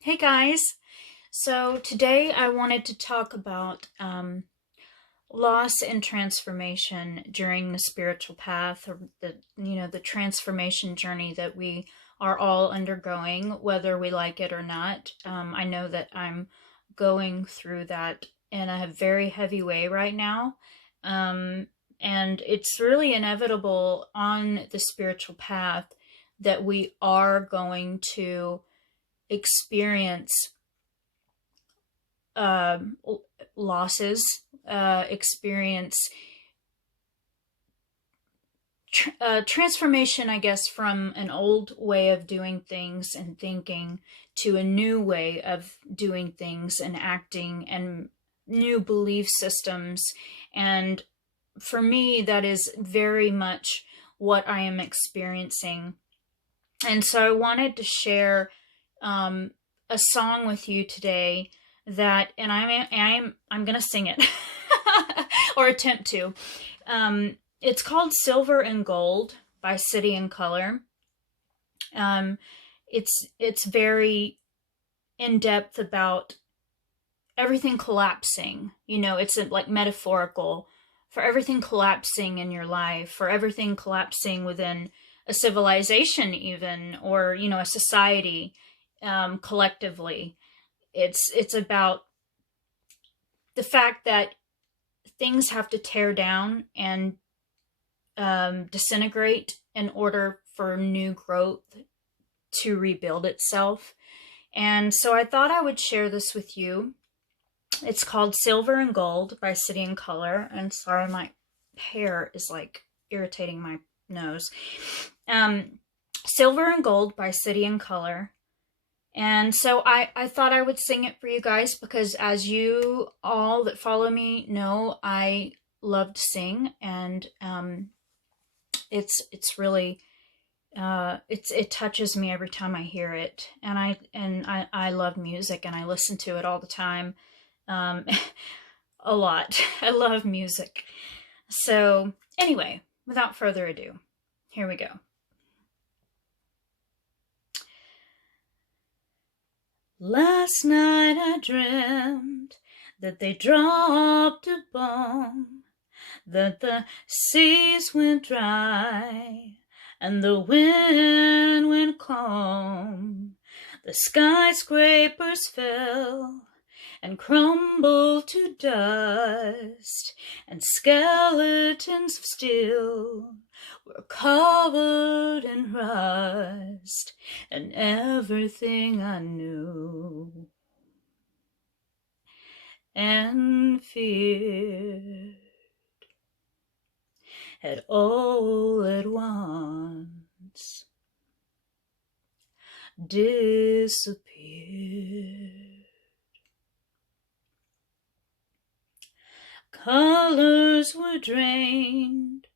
Hey guys! So today I wanted to talk about loss and transformation during the spiritual path, or the transformation journey that we are all undergoing, whether we like it or not. I know that I'm going through that in a very heavy way right now. Um, and it's really inevitable on the spiritual path that we are going to experience uh, losses, experience transformation, I guess, from an old way of doing things and thinking to a new way of doing things and acting, and new belief systems. And for me, that is very much what I am experiencing. And so I wanted to share um, a song with you today and I'm gonna sing it or attempt to. It's called "Silver and Gold" by City and Color. Um, it's very in depth about everything collapsing. It's like metaphorical for everything collapsing in your life, for everything collapsing within a civilization, even, or a society, collectively. It's about the fact that things have to tear down and disintegrate in order for new growth to rebuild itself. And so I thought I would share this with you. It's called "Silver and Gold" by City and Color. And sorry, my hair is like irritating my nose. "Silver and Gold" by City and Color. And so I thought I would sing it for you guys because, as you all that follow me know, I love to sing, and it's really it touches me every time I hear it, and I love music, and I listen to it all the time, um, a lot. I love music. So anyway, without further ado, here we go. Last night I dreamt that they dropped a bomb, that the seas went dry and the wind went calm. The skyscrapers fell and crumbled to dust, and skeletons of steel were covered in rust, and everything I knew and feared had all at once disappeared. Colors were drained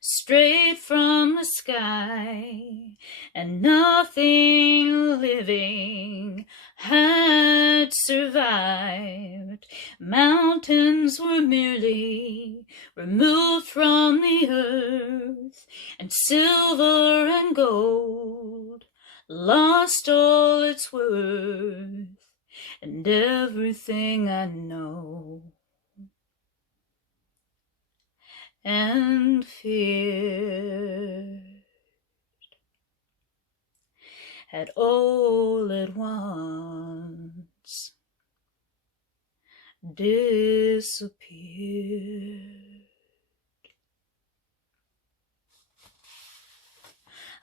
straight from the sky, and nothing living had survived. Mountains were merely removed from the earth, and silver and gold lost all its worth, and everything I know and feared had all at once disappeared.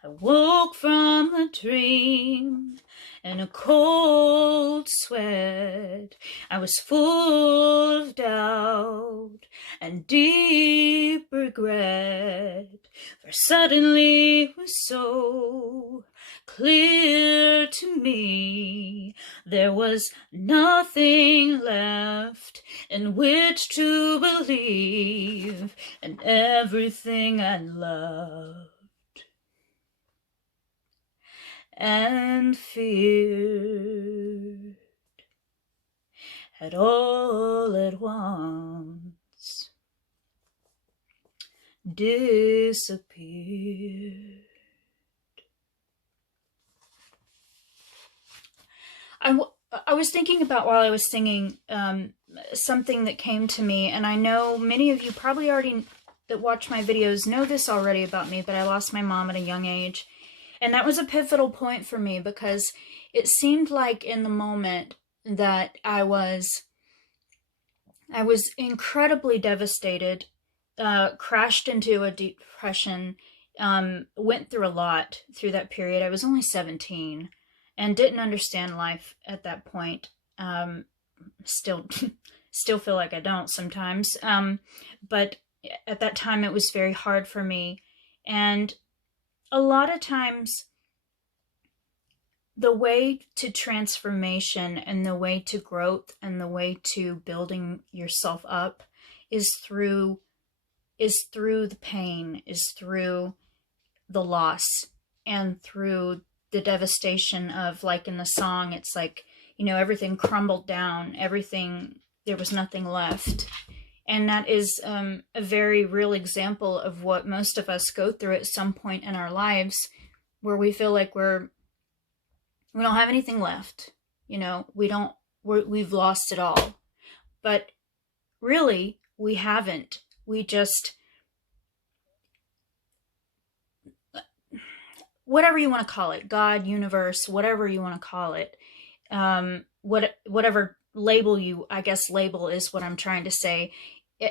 I woke from a dream in a cold sweat. I was full of doubt and deep regret, for suddenly it was so clear to me there was nothing left in which to believe, and everything I loved and feared had all at once disappeared. I was thinking about, while I was singing, something that came to me, and I know many of you probably already that watch my videos know this already about me, but I lost my mom at a young age. And that was a pivotal point for me, because it seemed like in the moment that I was incredibly devastated, crashed into a deep depression, went through a lot through that period. I was only 17 and didn't understand life at that point. Still feel like I don't sometimes. But at that time it was very hard for me. And a lot of times the way to transformation and the way to growth and the way to building yourself up is through the pain, is through the loss, and through the devastation of, like in the song, it's like, you know, everything crumbled down, there was nothing left. And that is a very real example of what most of us go through at some point in our lives, where we feel like we don't have anything left. You know, we've lost it all. But really, we haven't. We just, whatever you want to call it, God, universe, whatever you want to call it, whatever label label is what I'm trying to say,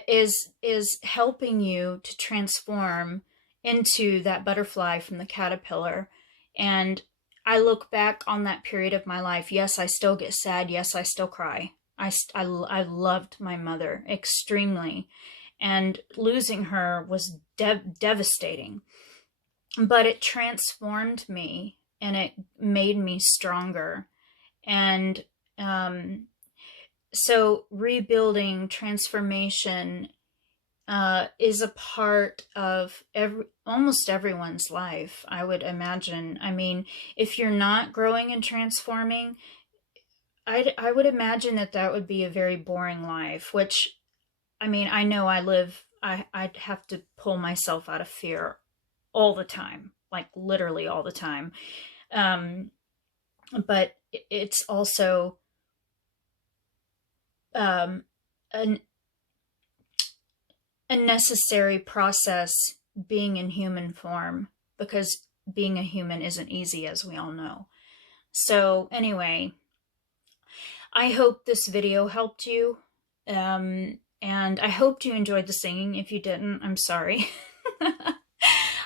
is helping you to transform into that butterfly from the caterpillar. And I look back on that period of my life. Yes, I still get sad. Yes, I still cry. I loved my mother extremely, and losing her was devastating. But it transformed me, and it made me stronger. And so rebuilding, transformation is a part of almost everyone's life, I would imagine. I mean, if you're not growing and transforming, I would imagine that would be a very boring life, which, I mean, I know I'd have to pull myself out of fear all the time, like literally all the time. But it's also a necessary process being in human form, because being a human isn't easy, as we all know. So anyway, I hope this video helped you, and I hoped you enjoyed the singing. If you didn't, I'm sorry.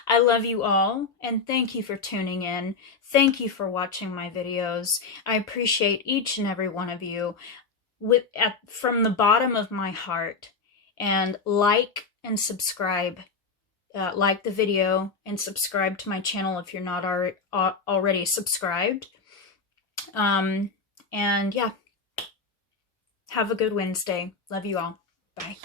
I love you all, and thank you for tuning in. Thank you for watching my videos. I appreciate each and every one of you from the bottom of my heart. And like and subscribe. Like the video and subscribe to my channel if you're not already subscribed. And yeah, have a good Wednesday. Love you all. Bye.